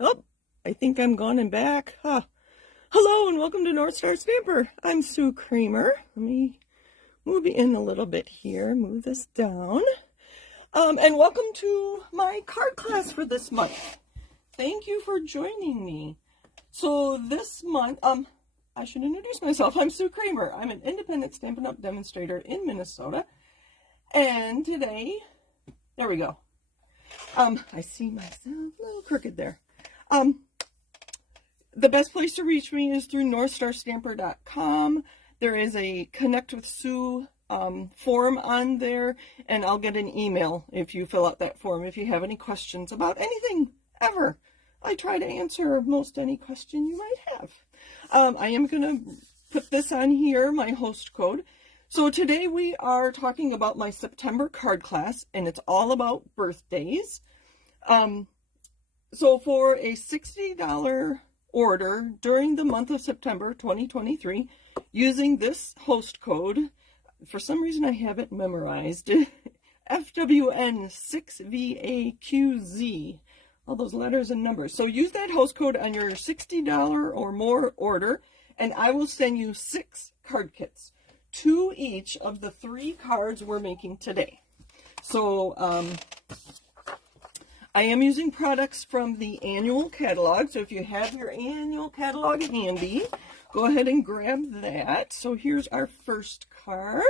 Oh, I think I'm gone and back. Hello and welcome to North Star Stamper. I'm Sue Kramer. Let me move you in a little bit here. Move this down. And welcome to my card class for this month. Thank you for joining me. So this month, I should introduce myself. I'm Sue Kramer. I'm an independent Stampin' Up! Demonstrator in Minnesota. And today, there we go. I see myself a little crooked there. The best place to reach me is through northstarstamper.com. There is a Connect with Sue form on there, and I'll get an email if you fill out that form if you have any questions about anything ever. I try to answer most any question you might have. I am going to put this on here, my host code. So today we are talking about my September card class, and it's all about birthdays. So for a $60 order during the month of September 2023, using this host code, for some reason I have it memorized, FWN6VAQZ, all those letters and numbers. So use that host code on your $60 or more order, and I will send you 6 card kits, 2 each of the 3 cards we're making today. So, I am using products from the annual catalog, so if you have your annual catalog handy, go ahead and grab that. So here's our first card.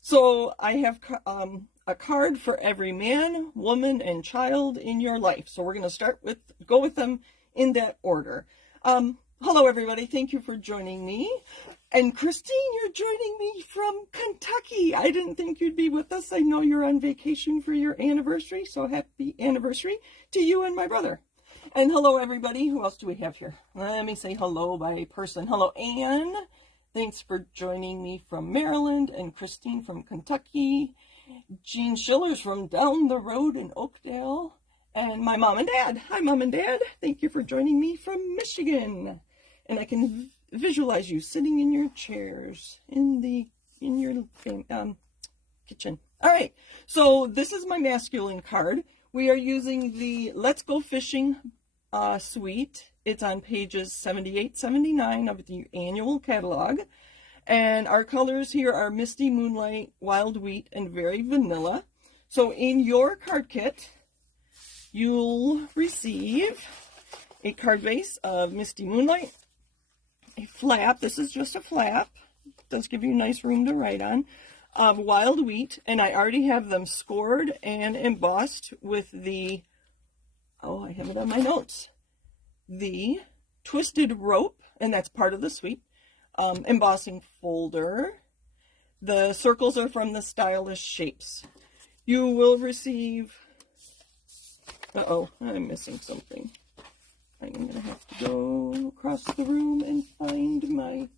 So I have a card for every man, woman, and child in your life. So we're going to go with them in that order. Hello, everybody. Thank you for joining me. And Christine, you're joining me from Kentucky. I didn't think you'd be with us. I know you're on vacation for your anniversary, so happy anniversary to you and my brother. And hello, everybody. Who else do we have here? Let me say hello by person. Hello, Anne. Thanks for joining me from Maryland, and Christine from Kentucky. Jean Schiller's from down the road in Oakdale. And my mom and dad. Hi, Mom and Dad. Thank you for joining me from Michigan. And I can visualize you sitting in your chairs in your kitchen. All right. So this is my masculine card. We are using the Let's Go Fishing suite. It's on pages 78, 79 of the annual catalog. And our colors here are Misty, Moonlight, Wild Wheat, and Very Vanilla. So in your card kit, you'll receive a card base of Misty Moonlight, a flap, this is just a flap, it does give you nice room to write on, of Wild Wheat, and I already have them scored and embossed with the, I have it on my notes, the Twisted Rope, and that's part of the suite, embossing folder. The circles are from the Stylish Shapes. You will receive, I'm missing something. I'm going to have to go across the room and find my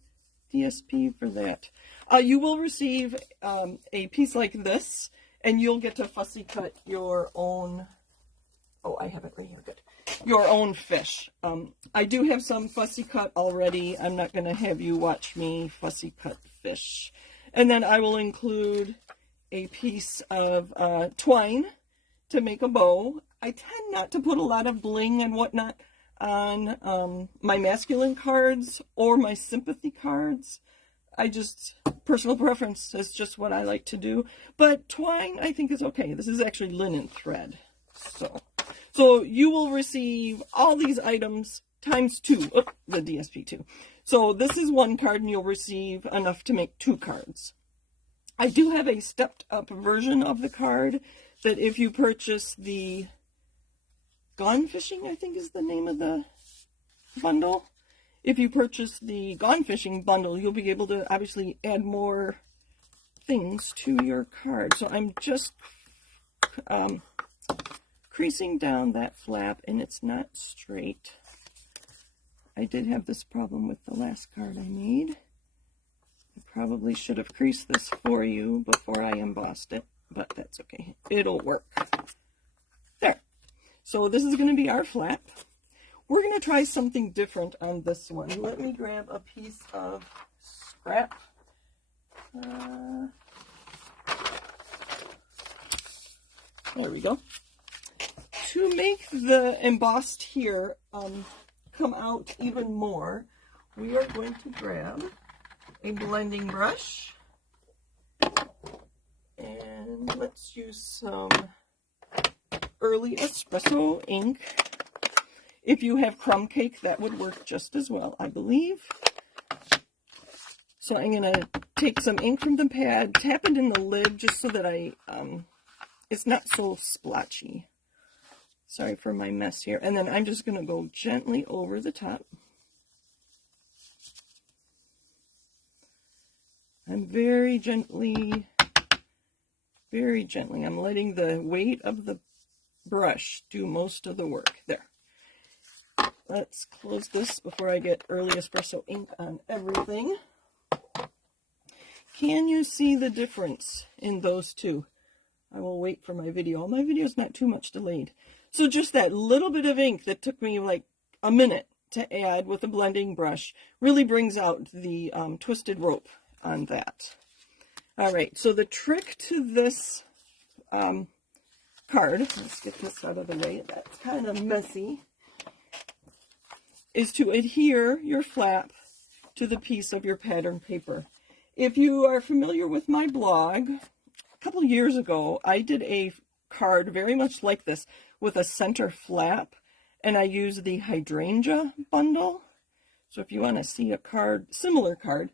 DSP for that. You will receive a piece like this, and you'll get to fussy cut your own, I have it right here, good, your own fish. I do have some fussy cut already. I'm not going to have you watch me fussy cut fish. And then I will include a piece of twine to make a bow. I tend not to put a lot of bling and whatnot on my masculine cards or my sympathy cards. Personal preference is just what I like to do. But twine, I think, is okay. This is actually linen thread. So you will receive all these items times 2. The DSP 2. So this is 1 card, and you'll receive enough to make 2 cards. I do have a stepped up version of the card that if you purchase the Gone Fishing, I think is the name of the bundle. If you purchase the Gone Fishing bundle, you'll be able to obviously add more things to your card. So I'm just creasing down that flap, and it's not straight. I did have this problem with the last card I made. I probably should have creased this for you before I embossed it, but that's okay. It'll work. There. So this is going to be our flap. We're going to try something different on this one. Let me grab a piece of scrap. There we go. to make the embossed here come out even more, we are going to grab a blending brush, and let's use some early espresso ink. If you have crumb cake, that would work just as well, I believe. So I'm going to take some ink from the pad, tap it in the lid just so that it's not so splotchy. Sorry for my mess here. And then I'm just going to go gently over the top. I'm very gently, I'm letting the weight of the brush do most of the work. There. Let's close this before I get early espresso ink on everything. Can you see the difference in those two? I will wait for my video. My video is not too much delayed. So just that little bit of ink that took me like a minute to add with a blending brush really brings out the twisted rope on that. All right, so the trick to this card, let's get this out of the way, that's kind of messy, is to adhere your flap to the piece of your pattern paper. If you are familiar with my blog, a couple years ago, I did a card very much like this with a center flap, and I used the hydrangea bundle. So if you want to see a card, similar card,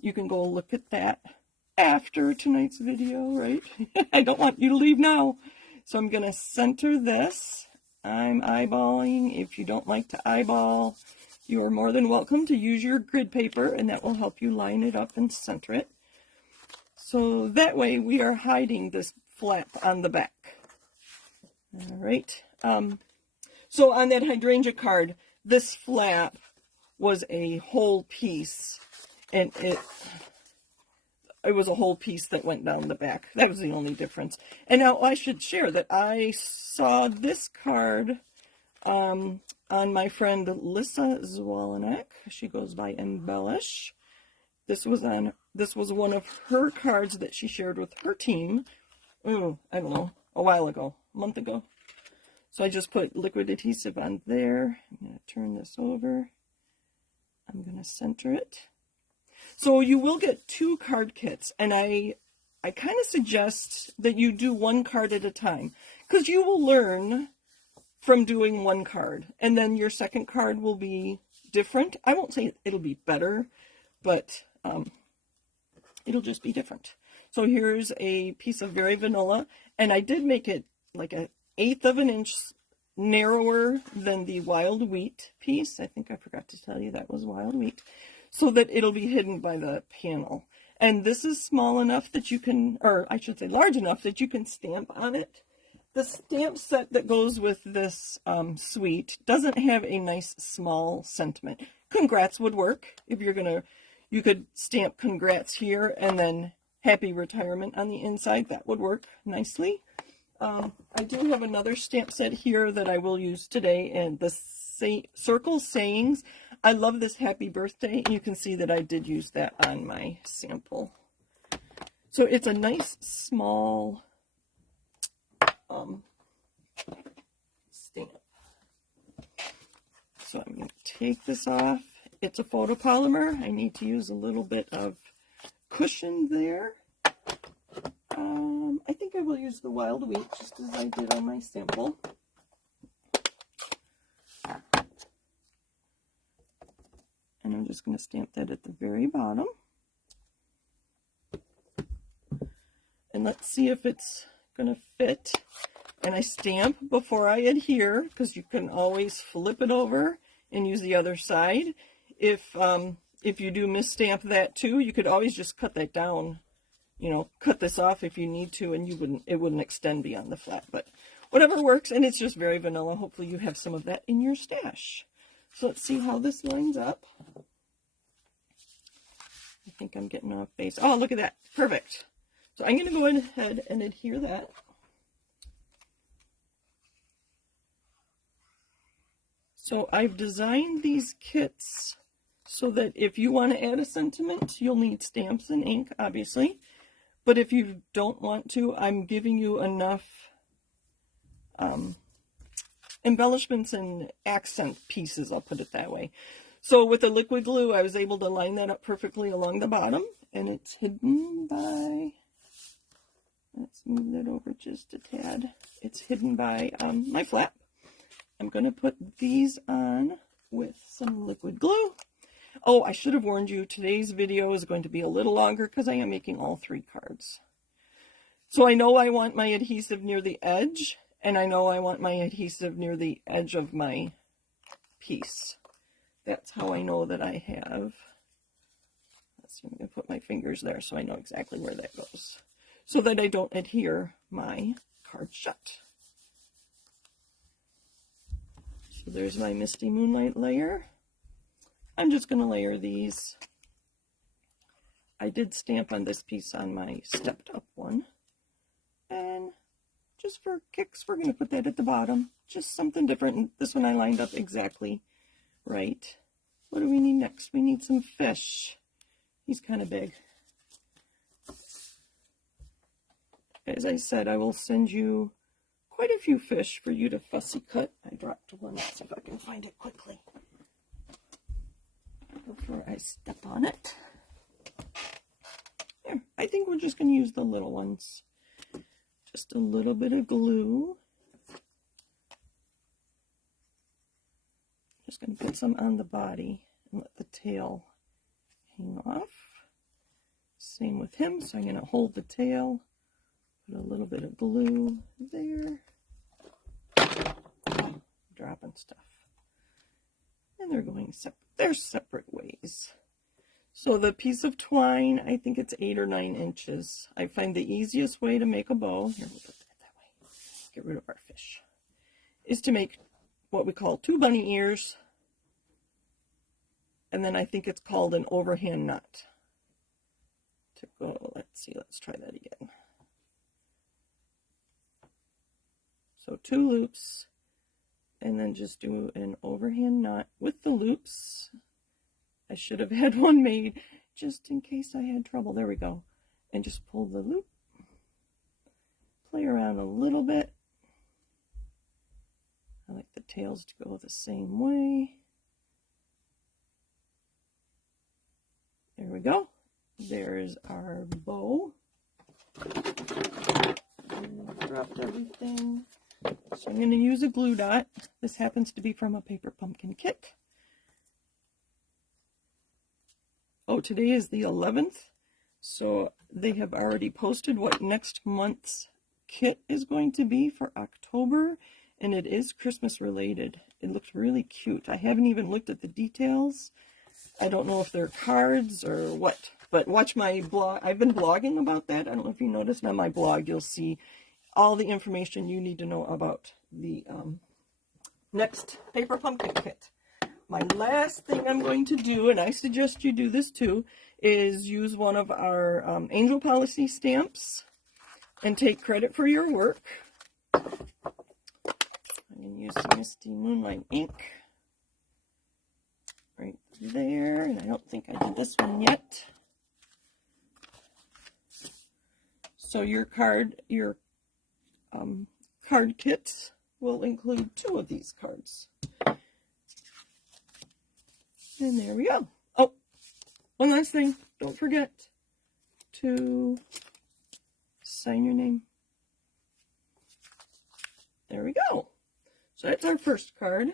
you can go look at that after tonight's video, right? I don't want you to leave now. So I'm going to center this. I'm eyeballing. If you don't like to eyeball, you are more than welcome to use your grid paper, and that will help you line it up and center it. So that way we are hiding this flap on the back. All right. So on that hydrangea card, this flap was a whole piece, and it was a whole piece that went down the back. That was the only difference. And now I should share that I saw this card on my friend Lissa Zwolinek. She goes by Embellish. This was one of her cards that she shared with her team. Oh, I don't know, a while ago, a month ago. So I just put liquid adhesive on there. I'm going to turn this over. I'm going to center it. So you will get 2 card kits, and I kind of suggest that you do one card at a time, because you will learn from doing one card, and then your second card will be different. I won't say it'll be better, but it'll just be different. So here's a piece of very vanilla, and I did make it like 1/8 of an inch narrower than the wild wheat piece. I think I forgot to tell you that was wild wheat, so that it'll be hidden by the panel. And this is small enough that you can, or I should say large enough that you can stamp on it. The stamp set that goes with this suite doesn't have a nice small sentiment. Congrats would work. If you're gonna, you could stamp congrats here and then happy retirement on the inside. That would work nicely. I do have another stamp set here that I will use today, and the circle sayings. I love this happy birthday. You can see that I did use that on my sample. So it's a nice small stamp. So I'm going to take this off. It's a photopolymer. I need to use a little bit of cushion there. I think I will use the wild wheat just as I did on my sample. And I'm just going to stamp that at the very bottom. And let's see if it's going to fit. And I stamp before I adhere, because you can always flip it over and use the other side. If you do misstamp that too, you could always just cut that down. You know, cut this off if you need to, and it wouldn't extend beyond the flat. But whatever works, and it's just very vanilla. Hopefully you have some of that in your stash. So let's see how this lines up. I think I'm getting off base. Oh, look at that. Perfect. So I'm going to go ahead and adhere that. So I've designed these kits so that if you want to add a sentiment, you'll need stamps and ink, obviously. But if you don't want to, I'm giving you enough embellishments and accent pieces, I'll put it that way. So with the liquid glue, I was able to line that up perfectly along the bottom, and it's hidden by, let's move that over just a tad. It's hidden by my flap. I'm going to put these on with some liquid glue. Oh, I should have warned you, today's video is going to be a little longer because I am making all 3 cards. So I know I want my adhesive near the edge, and I know I want my adhesive near the edge of my piece. That's how I know that I have. Let's see, I'm going to put my fingers there so I know exactly where that goes, so that I don't adhere my card shut. So there's my Misty Moonlight layer. I'm just going to layer these. I did stamp on this piece on my stepped up one. And just for kicks, we're going to put that at the bottom. Just something different. And this one I lined up exactly right. What do we need next? We need some fish. He's kind of big. As I said, I will send you quite a few fish for you to fussy cut. I dropped one. Let's see if I can find it quickly before I step on it. There. I think we're just going to use the little ones. Just a little bit of glue. Just going to put some on the body and let the tail hang off. Same with him, so I'm going to hold the tail, put a little bit of glue there. Oh, dropping stuff. And they're going separate ways. So the piece of twine, I think it's 8 or 9 inches. I find the easiest way to make a bow, here, we'll put that way, get rid of our fish, is to make what we call 2 bunny ears. And then I think it's called an overhand knot. To go, let's try that again. So 2 loops, and then just do an overhand knot with the loops. I should have had one made just in case I had trouble. There we go. And just pull the loop. Play around a little bit. I like the tails to go the same way. There we go. There's our bow. Dropped everything. So I'm going to use a glue dot. This happens to be from a paper pumpkin kit. Oh, today is the 11th, so they have already posted what next month's kit is going to be for October, and it is Christmas related. It looks really cute. I haven't even looked at the details. I don't know if they're cards or what, but watch my blog. I've been blogging about that. I don't know if you noticed on my blog, you'll see all the information you need to know about the next paper pumpkin kit. My last thing I'm going to do, and I suggest you do this too, is use one of our Angel Policy stamps and take credit for your work. I'm going to use some Misty Moonlight ink right there, and I don't think I did this one yet. So your card kits will include 2 of these cards. And there we go. Oh, one last thing. Don't forget to sign your name. There we go. So that's our first card.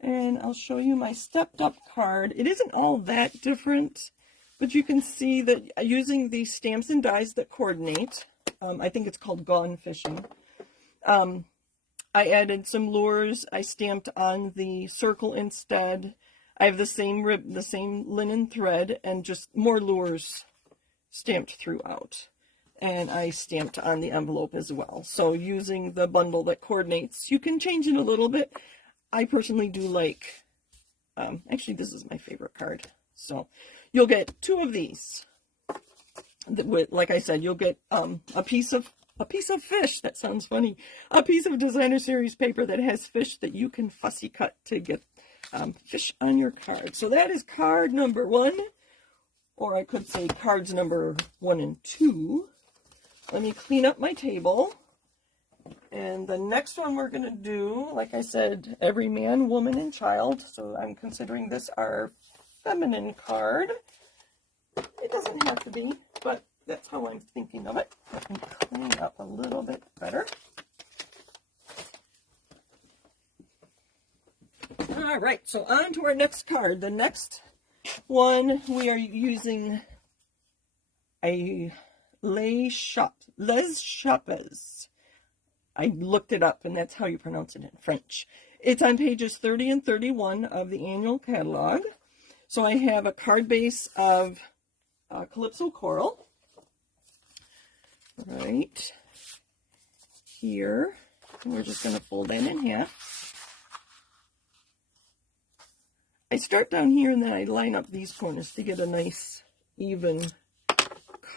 And I'll show you my stepped up card. It isn't all that different, but you can see that using these stamps and dies that coordinate, I think it's called Gone Fishing. I added some lures. I stamped on the circle instead. I have the same linen thread and just more lures stamped throughout. And I stamped on the envelope as well. So using the bundle that coordinates, you can change it a little bit. I personally do like, actually this is my favorite card. So you'll get 2 of these. Like I said, you'll get a piece of fish. That sounds funny. A piece of designer series paper that has fish that you can fussy cut to get fish on your card. So that is card number 1, or I could say cards number 1 and 2. Let me clean up my table. And the next one we're going to do, like I said, every man, woman, and child. So I'm considering this our feminine card. It doesn't have to be, but that's how I'm thinking of it. Let me clean up a little bit better. All right, so on to our next card. The next one, we are using a Les Chapes. I looked it up, and that's how you pronounce it in French. It's on pages 30 and 31 of the annual catalog. So I have a card base of Calypso Coral right here. And we're just going to fold that in half. I start down here, and then I line up these corners to get a nice, even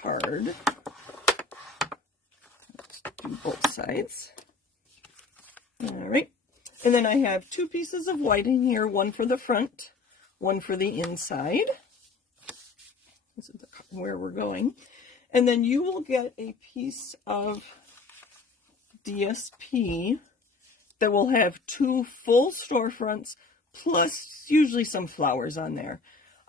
card. Let's do both sides. All right. And then I have two pieces of white in here, one for the front, one for the inside. This is where we're going. And then you will get a piece of DSP that will have two full storefronts, plus usually some flowers on there.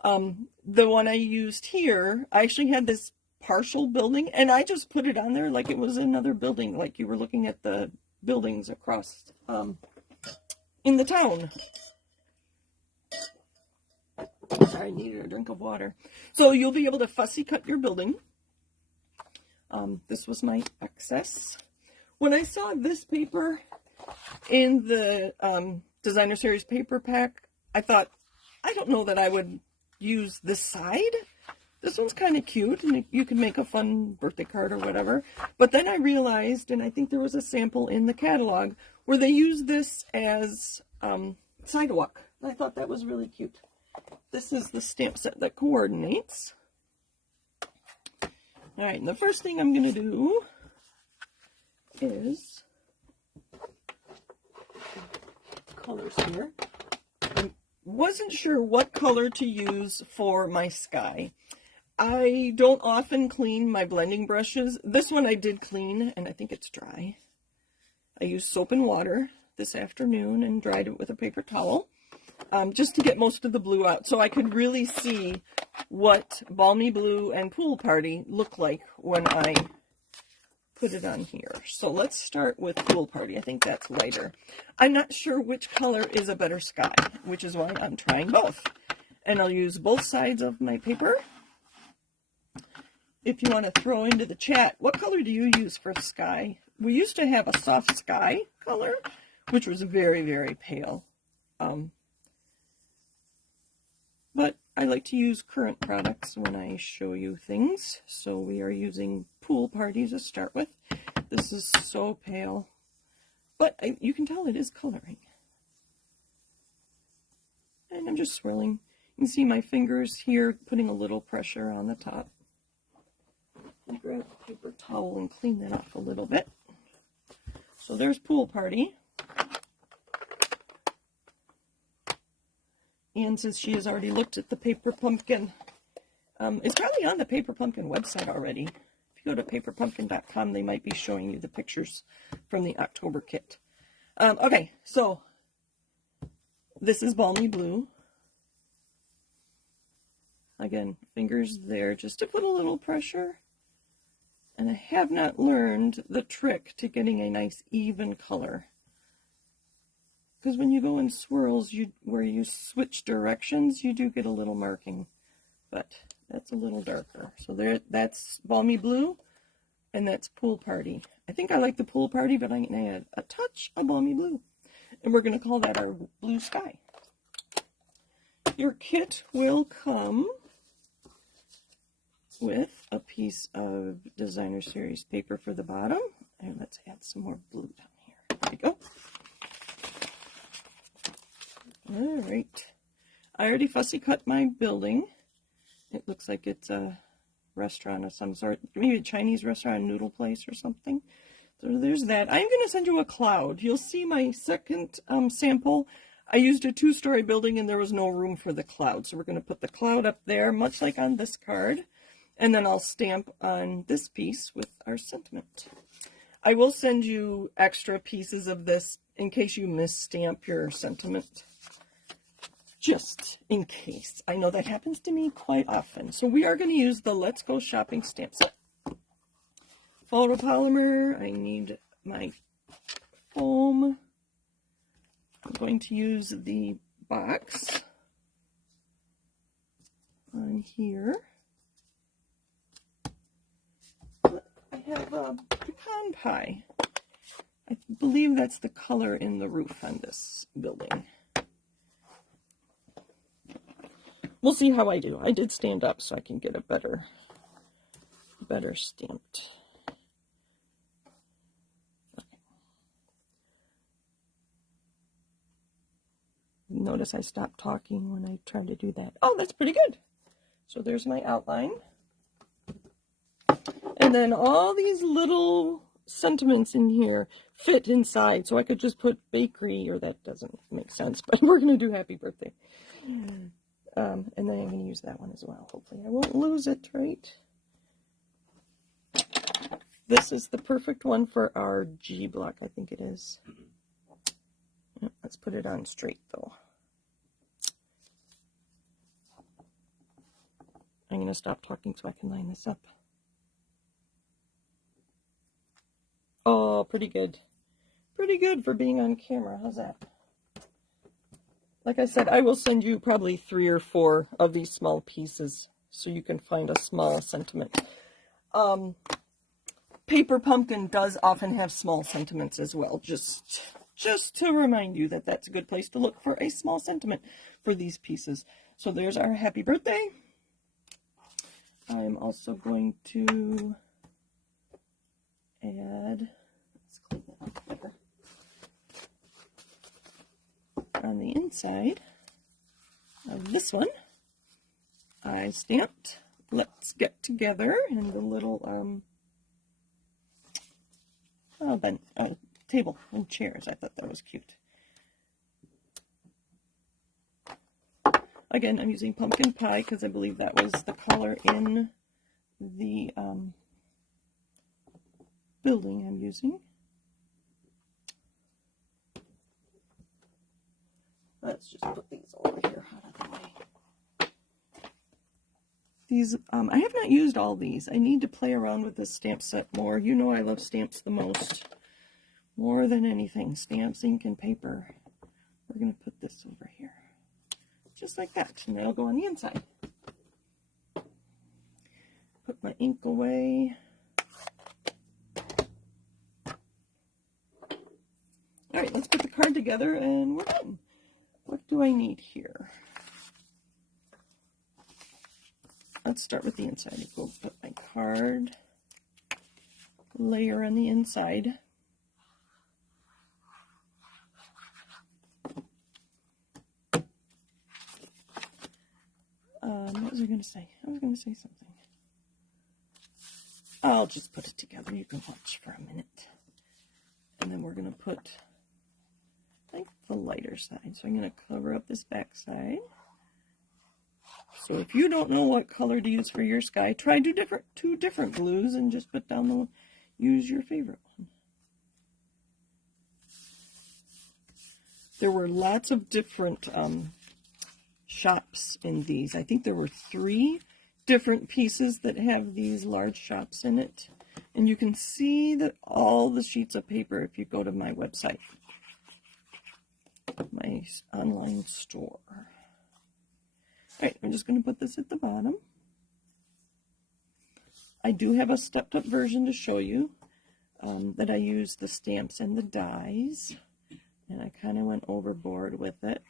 The one I used here, I actually had this partial building, and I just put it on there like it was another building, like you were looking at the buildings across in the town. Sorry, I needed a drink of water. So you'll be able to fussy cut your building. This was my excess. When I saw this paper in the Designer Series paper pack, I thought, I don't know that I would use this side. This one's kind of cute, and you can make a fun birthday card or whatever. But then I realized, and I think there was a sample in the catalog, where they use this as sidewalk. And I thought that was really cute. This is the stamp set that coordinates. All right, and the first thing I'm going to do is colors here. I wasn't sure what color to use for my sky. I don't often clean my blending brushes. This one I did clean, and I think it's dry. I used soap and water this afternoon and dried it with a paper towel, just to get most of the blue out, so I could really see what Balmy Blue and Pool Party look like when I put it on here. So let's start with Pool Party. I think that's lighter. I'm not sure which color is a better sky, which is why I'm trying both. And I'll use both sides of my paper. If you want to throw into the chat, what color do you use for sky? We used to have a soft sky color, which was very, very pale. But I like to use current products when I show you things. So we are using Pool Party to start with. This is so pale, but you can tell it is coloring. And I'm just swirling. You can see my fingers here putting a little pressure on the top. I grab a paper towel and clean that off a little bit. So there's Pool Party. And since she has already looked at the Paper Pumpkin, it's probably on the Paper Pumpkin website already. If you go to paperpumpkin.com, they might be showing you the pictures from the October kit. Okay, so this is Balmy Blue. Again, fingers there just to put a little pressure. And I have not learned the trick to getting a nice even color. Because when you go in swirls, where you switch directions, you do get a little marking. But that's a little darker. So that's Balmy Blue, and that's Pool Party. I think I like the Pool Party, but I'm going to add a touch of Balmy Blue. And we're going to call that our blue sky. Your kit will come with a piece of Designer Series paper for the bottom. And let's add some more blue down here. There we go. All right. I already fussy cut my building. It looks like it's a restaurant of some sort. Maybe a Chinese restaurant, noodle place or something. So there's that. I'm going to send you a cloud. You'll see my second sample. I used a 2-story building and there was no room for the cloud. So we're going to put the cloud up there, much like on this card. And then I'll stamp on this piece with our sentiment. I will send you extra pieces of this in case you misstamp your sentiment. Just in case. I know that happens to me quite often. So we are going to use the Let's Go Shopping stamp set. Photopolymer. I need my foam. I'm going to use the box on here. I have a pecan pie. I believe that's the color in the roof on this building. We'll see how I do. I did stand up so I can get a better stamped. Okay. Notice I stopped talking when I tried to do that. Oh, that's pretty good. So there's my outline. And then all these little sentiments in here fit inside. So I could just put bakery, or that doesn't make sense, but we're going to do happy birthday. And then I'm going to use that one as well. Hopefully I won't lose it, right? This is the perfect one for our G block, I think it is. Let's put it on straight, though. I'm going to stop talking so I can line this up. Oh, pretty good. Pretty good for being on camera. How's that? Like I said, I will send you probably 3 or 4 of these small pieces so you can find a small sentiment. Paper pumpkin does often have small sentiments as well. Just to remind you that that's a good place to look for a small sentiment for these pieces. So there's our happy birthday. I'm also going to add, let's clean that up better. On the inside of this one, I stamped "Let's Get Together" and the little table and chairs. I thought that was cute. Again, I'm using pumpkin pie because I believe that was the color in the building I'm using. Let's just put these over here out of the way. These, I have not used all these. I need to play around with this stamp set more. You know I love stamps the most. More than anything. Stamps, ink, and paper. We're going to put this over here. Just like that. And that'll go on the inside. Put my ink away. Alright, let's put the card together and we're done. What do I need here? Let's start with the inside. Go put my card layer on the inside. What was I going to say? I was going to say something. I'll just put it together. You can watch for a minute. And then we're going to put, I think, the lighter side. So I'm going to cover up this back side. So if you don't know what color to use for your sky, try two different blues and just put down the one. Use your favorite one. There were lots of different shops in these. I think there were 3 different pieces that have these large shops in it. And you can see that all the sheets of paper if you go to my website, my online store. Alright, I'm just going to put this at the bottom. I do have a stepped up version to show you that I use the stamps and the dies. And I kind of went overboard with it.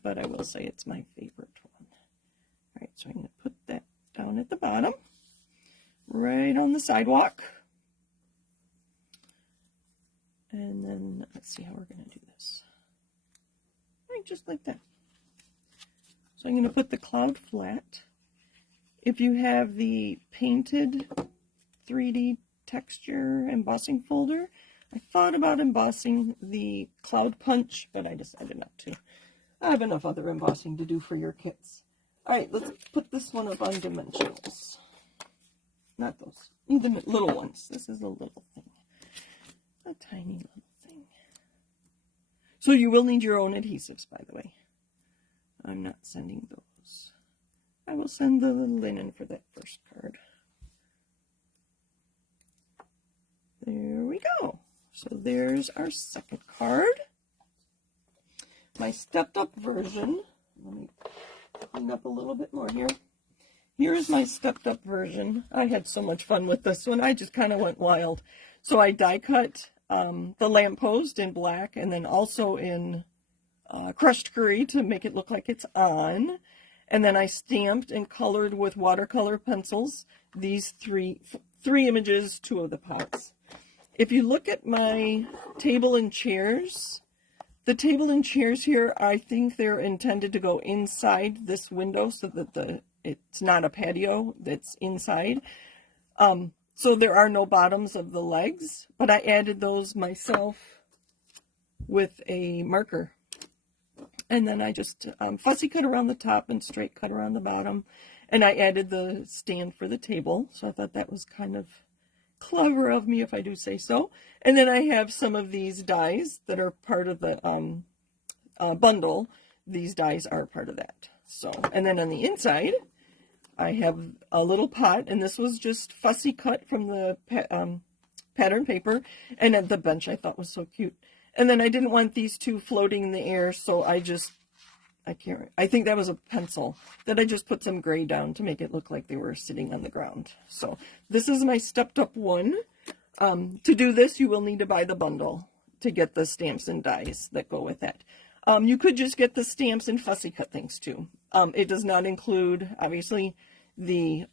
But I will say it's my favorite one. Alright, so I'm going to put that down at the bottom. Right on the sidewalk. And then let's see how we're going to do this. Right, just like that. So I'm going to put the cloud flat. If you have the painted 3D texture embossing folder, I thought about embossing the cloud punch, but I decided not to. I have enough other embossing to do for your kits. Alright, let's put this one up on dimensionals. Not those. The little ones. This is a little thing. a tiny little thing. So you will need your own adhesives, by the way. I'm not sending those. I will send the linen for that first card. There we go. So there's our second card. My stepped up version. Let me clean up a little bit more here. Here is my stepped up version. I had so much fun with this one. I just kind of went wild. So I die cut the lamppost in black and then also in crushed curry to make it look like it's on. And then I stamped and colored with watercolor pencils these three images, 2 of the pots. If you look at my table and chairs, the table and chairs here, I think they're intended to go inside this window so that it's not a patio that's inside. So there are no bottoms of the legs, but I added those myself with a marker. And then I just fussy cut around the top and straight cut around the bottom. And I added the stand for the table. So I thought that was kind of clever of me, if I do say so. And then I have some of these dies that are part of the bundle. These dies are part of that. So, and then on the inside, I have a little pot, and this was just fussy cut from the pattern paper. And at the bench I thought was so cute. And then I didn't want these two floating in the air, so I think that was a pencil that I just put some gray down to make it look like they were sitting on the ground. So this is my stepped up one. To do this, you will need to buy the bundle to get the stamps and dies that go with that. You could just get the stamps and fussy cut things too. It does not include, obviously, the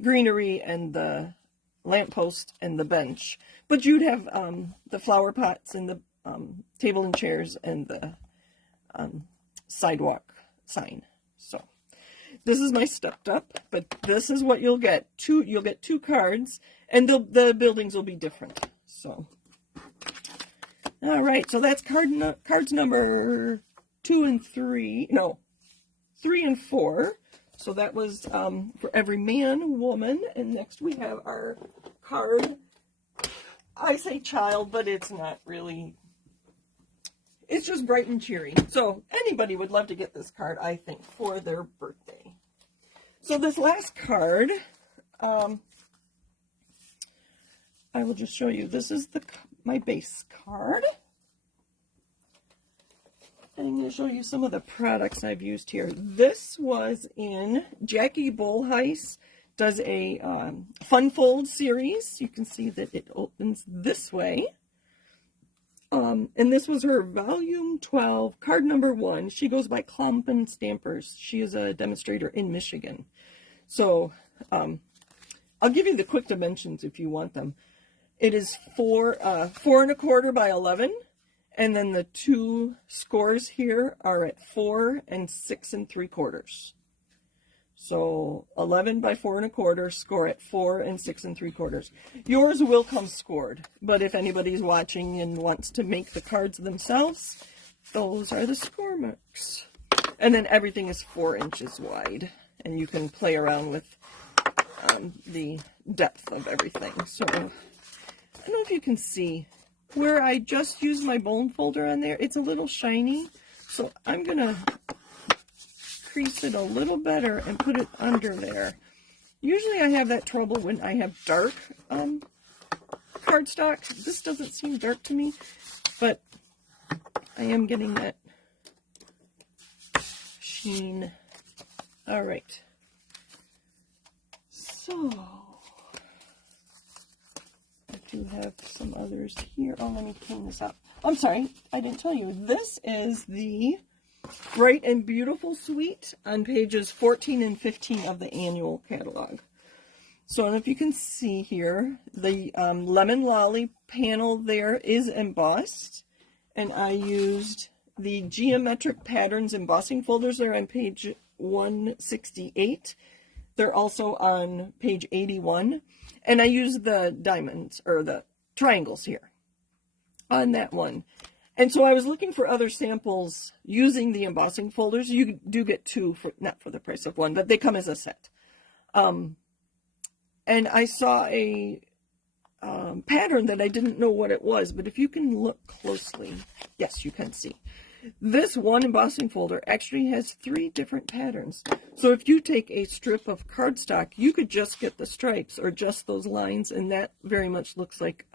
greenery and the lamppost and the bench, but you'd have the flower pots and the table and chairs and the sidewalk sign. So this is my stepped up, but this is what you'll get. You'll get 2 cards, and the buildings will be different. So all right, so that's cards number 2 and 3. No, 3 and 4. So that was for every man, woman, and next we have our card. I say child, but it's not really. It's just bright and cheery. So anybody would love to get this card, I think, for their birthday. So this last card, I will just show you. This is my base card. And I'm going to show you some of the products I've used here. This was in Jackie Bolheis does a Fun Fold series. You can see that it opens this way. And this was her volume 12, card number 1. She goes by Klompen Stampers. She is a demonstrator in Michigan. So I'll give you the quick dimensions if you want them. It is 4 1/4 by 11. And then the 2 scores here are at 4 and 6 3/4. So 11 by 4 1/4, score at 4 and 6 3/4. Yours will come scored, but if anybody's watching and wants to make the cards themselves, those are the score marks. And then everything is 4 inches wide, and you can play around with the depth of everything. So I don't know if you can see. Where I just used my bone folder on there, it's a little shiny, so I'm going to crease it a little better and put it under there. Usually I have that trouble when I have dark cardstock. This doesn't seem dark to me, but I am getting that sheen. All right. So I do have some others here. Oh, let me clean this up. I'm sorry, I didn't tell you. This is the Bright and Beautiful Suite on pages 14 and 15 of the annual catalog. So if you can see here, the Lemon Lolly panel there is embossed, and I used the Geometric Patterns embossing folders there on page 168. They're also on page 81. And I used the diamonds, or the triangles here on that one. And so I was looking for other samples using the embossing folders. You do get 2, not for the price of 1, but they come as a set. And I saw a pattern that I didn't know what it was, but if you can look closely, yes, you can see. This one embossing folder actually has 3 different patterns. So if you take a strip of cardstock, you could just get the stripes or just those lines, and that very much looks like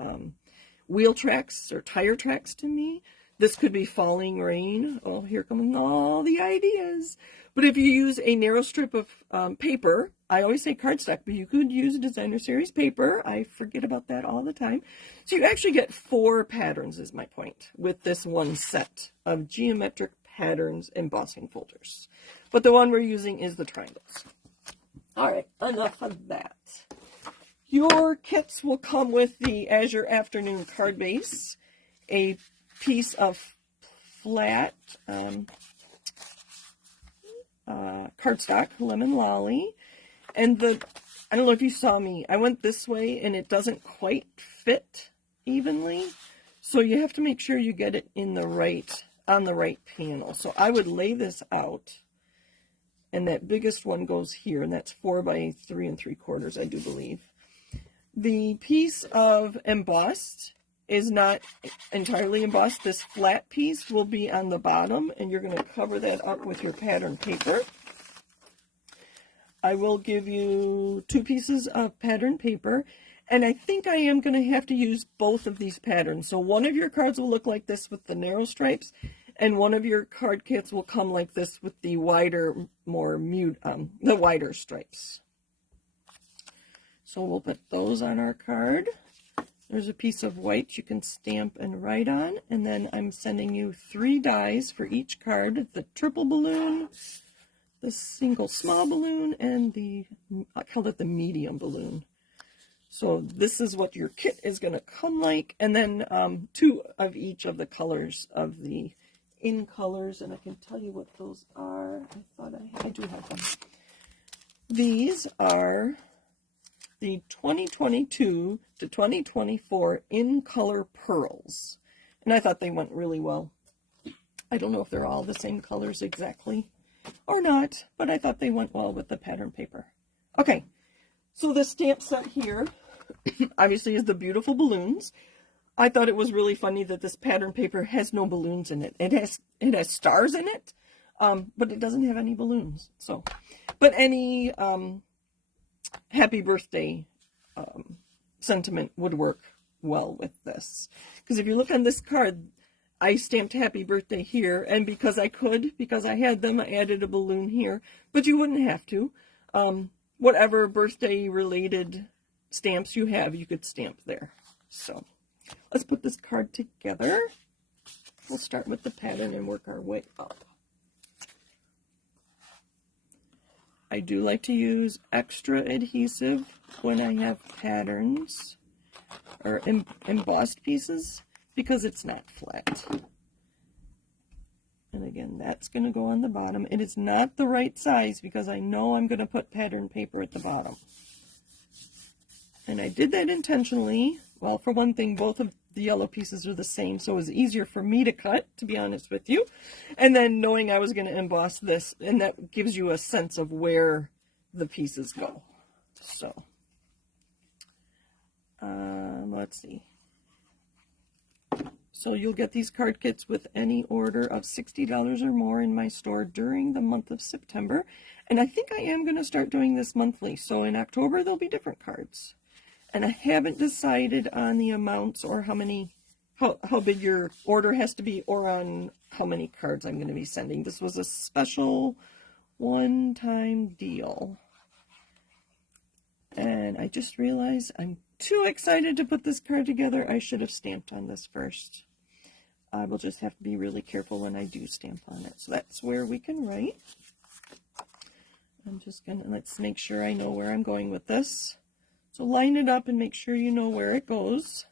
wheel tracks or tire tracks to me. This could be falling rain. Oh, here come all the ideas. But if you use a narrow strip of paper, I always say cardstock, but you could use designer series paper. I forget about that all the time. So you actually get 4 patterns is my point with this one set of geometric patterns embossing folders. But the one we're using is the triangles. All right, enough of that. Your kits will come with the Azure Afternoon card base, a piece of flat cardstock, Lemon Lolly, and I don't know if you saw me, I went this way and it doesn't quite fit evenly, so you have to make sure you get it in the on the right panel. So I would lay this out, and that biggest one goes here, and that's 4 by 3 3/4, I do believe. The piece of embossed is not entirely embossed. This flat piece will be on the bottom, and you're going to cover that up with your pattern paper. I will give you 2 pieces of pattern paper, and I think I am going to have to use both of these patterns. So one of your cards will look like this with the narrow stripes, and one of your card kits will come like this with the wider, the wider stripes. So we'll put those on our card. There's a piece of white you can stamp and write on, and then I'm sending you 3 dies for each card, the triple balloon, the single small balloon, and I called it the medium balloon. So this is what your kit is going to come like, and then 2 of each of the colors of the in colors, and I can tell you what those are. I thought I do have them. These are the 2022 to 2024 in color pearls, and I thought they went really well. I don't know if they're all the same colors exactly or not, but I thought they went well with the pattern paper. Okay, so the stamp set here obviously is the beautiful balloons. I thought it was really funny that this pattern paper has no balloons in it. It has stars in it, but it doesn't have any balloons. So, but any happy birthday sentiment would work well with this. Because if you look on this card, I stamped happy birthday here, and because I had them, I added a balloon here, but you wouldn't have to. Whatever birthday related stamps you have, you could stamp there. So let's put this card together. We'll start with the pattern and work our way up. I do like to use extra adhesive when I have patterns or embossed pieces because it's not flat. And again, that's going to go on the bottom. It is not the right size because I know I'm going to put pattern paper at the bottom. And I did that intentionally. Well, for one thing, both of the yellow pieces are the same, so it was easier for me to cut, to be honest with you. And then knowing I was going to emboss this, and that gives you a sense of where the pieces go. So, let's see. So you'll get these card kits with any order of $60 or more in my store during the month of September. And I think I am going to start doing this monthly. So in October, there'll be different cards. And I haven't decided on the amounts or how big your order has to be or on how many cards I'm going to be sending. This was a special one-time deal. And I just realized I'm too excited to put this card together. I should have stamped on this first. I will just have to be really careful when I do stamp on it. So that's where we can write. I'm just going to, let's make sure I know where I'm going with this. So line it up and make sure you know where it goes.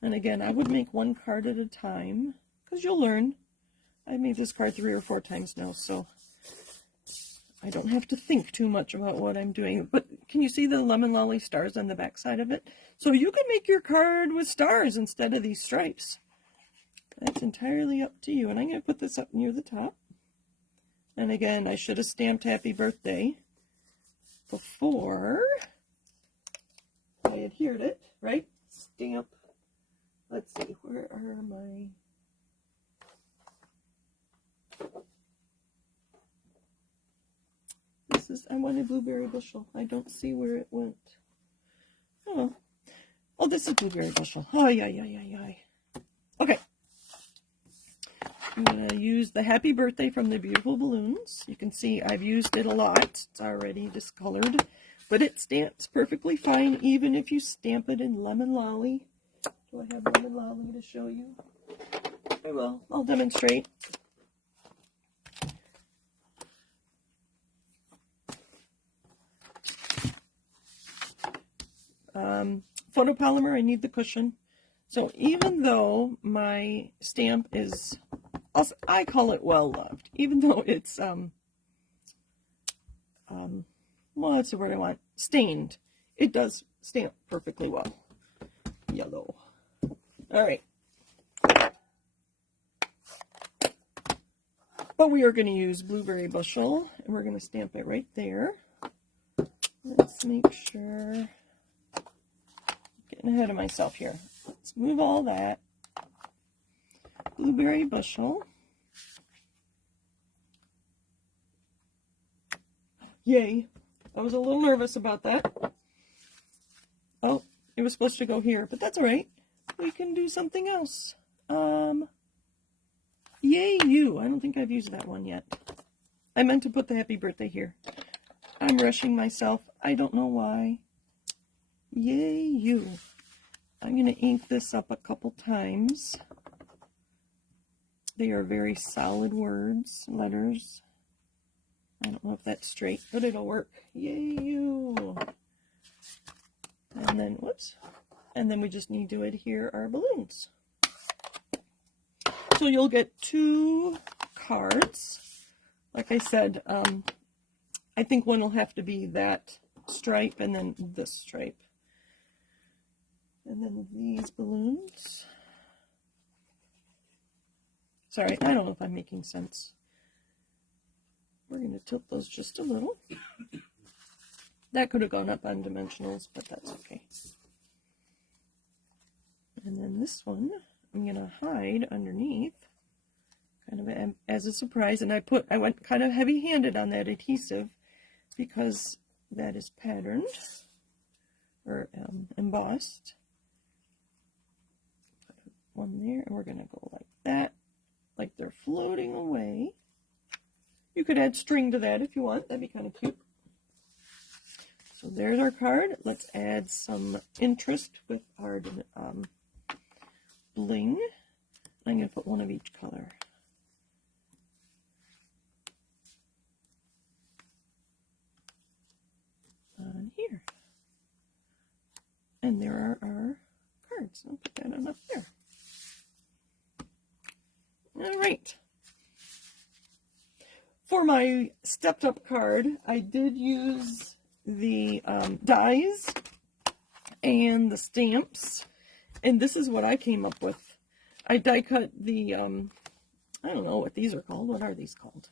And again, I would make one card at a time because you'll learn. I've made this card 3 or 4 times now, so I don't have to think too much about what I'm doing. But can you see the lemon lolly stars on the back side of it? So you can make your card with stars instead of these stripes. That's entirely up to you. And I'm going to put this up near the top. And again, I should have stamped happy birthday before I adhered it, right? Stamp. Let's see, where are my... This is, I wanted blueberry bushel. I don't see where it went. Oh, oh, this is blueberry bushel. Oh, yeah. Okay. I'm going to use the Happy Birthday from the Beautiful Balloons. You can see I've used it a lot. It's already discolored, but it stamps perfectly fine, even if you stamp it in Lemon Lolly. Do I have Lemon Lolly to show you? I will. I'll demonstrate. Photopolymer, I need the cushion. So even though my stamp is, I call it well loved, even though it's, well, that's the word I want, stained, it does stamp perfectly well. Yellow. All right. But we are going to use blueberry bushel, and we're going to stamp it right there. Let's make sure. Getting ahead of myself here. Let's move all that. Blueberry bushel. Yay. I was a little nervous about that. Oh, it was supposed to go here, but that's all right. We can do something else. Yay you. I don't think I've used that one yet. I meant to put the Happy Birthday here. I'm rushing myself. I don't know why. Yay you. I'm going to ink this up a couple times. They are very solid words, letters. I don't know if that's straight, but it'll work. Yay you. And then, whoops. And then we just need to adhere our balloons. So you'll get 2 cards. Like I said, I think one will have to be that stripe and then this stripe. And then these balloons. Sorry, I don't know if I'm making sense. We're going to tilt those just a little. That could have gone up on dimensionals, but that's okay. And then this one, I'm going to hide underneath, kind of as a surprise. And I went kind of heavy-handed on that adhesive because that is patterned or embossed. Put one there, and we're going to go like that, like they're floating away. You could add string to that if you want. That'd be kind of cute. So there's our card. Let's add some interest with our bling. I'm going to put one of each color. On here. And there are our cards. I'll put that on up there. All right. For my stepped up card, I did use the dies and the stamps, and this is what I came up with. I die cut the, I don't know what these are called. What are these called?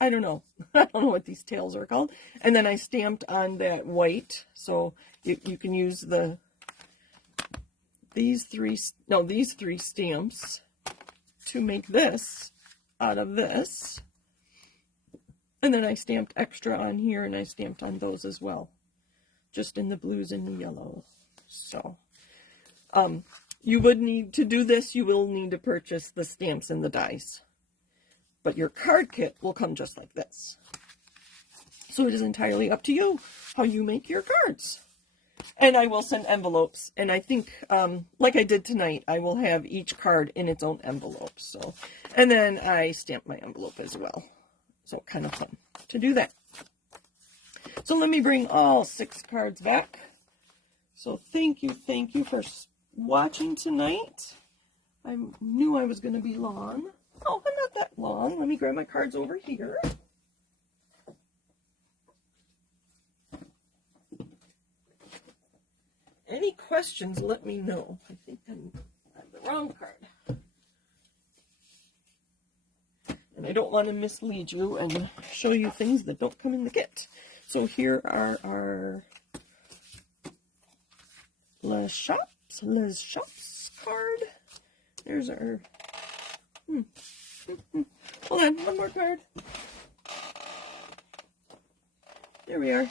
I don't know. I don't know what these tails are called. And then I stamped on that white, so you can use these three stamps to make this out of this. And then I stamped extra on here, and I stamped on those as well, just in the blues and the yellow. So, you would need to do this. You will need to purchase the stamps and the dies. But your card kit will come just like this. So it is entirely up to you how you make your cards. And I will send envelopes. And I think, like I did tonight, I will have each card in its own envelope. So, and then I stamp my envelope as well. So kind of fun to do that. So let me bring all 6 cards back. So thank you for watching tonight. I knew I was going to be long. Oh, I'm not that long. Let me grab my cards over here. Any questions, let me know. I think I have the wrong card. And I don't want to mislead you and show you things that don't come in the kit. So here are our Les Shops card. There's our, hold on, one more card. There we are.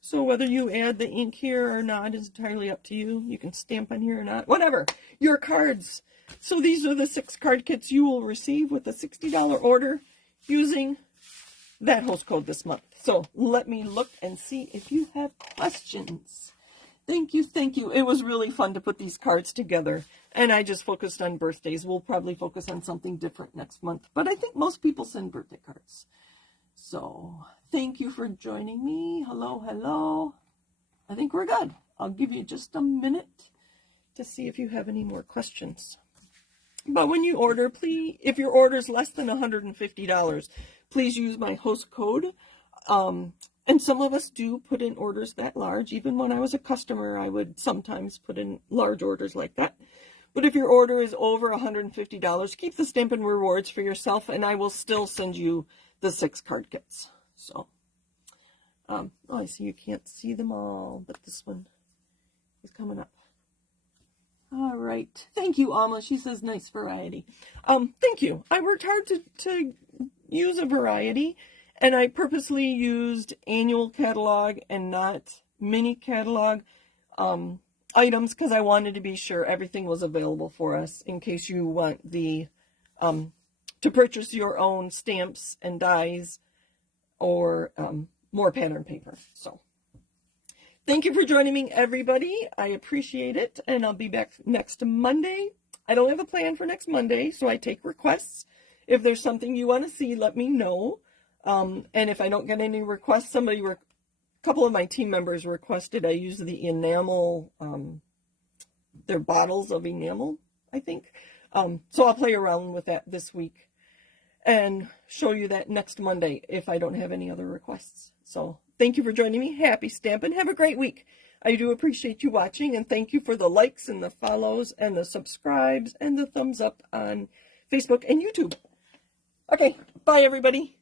So whether you add the ink here or not is entirely up to you. You can stamp on here or not, whatever. Your cards. So these are the 6 card kits you will receive with a $60 order using that host code this month. So let me look and see if you have questions. Thank you, thank you. It was really fun to put these cards together. And I just focused on birthdays. We'll probably focus on something different next month. But I think most people send birthday cards. So thank you for joining me. Hello, hello. I think we're good. I'll give you just a minute to see if you have any more questions. But when you order, please, if your order is less than $150, please use my host code. And some of us do put in orders that large. Even when I was a customer, I would sometimes put in large orders like that. But if your order is over $150, keep the Stampin' Rewards for yourself, and I will still send you the 6 card kits. So, oh, I see you can't see them all, but this one is coming up. All right. Thank you, Alma. She says nice variety. Thank you. I worked hard to use a variety, and I purposely used annual catalog and not mini catalog items because I wanted to be sure everything was available for us in case you want the to purchase your own stamps and dies or more pattern paper. So thank you for joining me, everybody. I appreciate it, and I'll be back next Monday. I don't have a plan for next Monday, so I take requests. If there's something you want to see, let me know. And if I don't get any requests, a couple of my team members requested I use the enamel, their bottles of enamel, I think. So I'll play around with that this week and show you that next Monday if I don't have any other requests. So thank you for joining me. Happy stamping. Have a great week. I do appreciate you watching, and thank you for the likes and the follows and the subscribes and the thumbs up on Facebook and YouTube. Okay, bye everybody.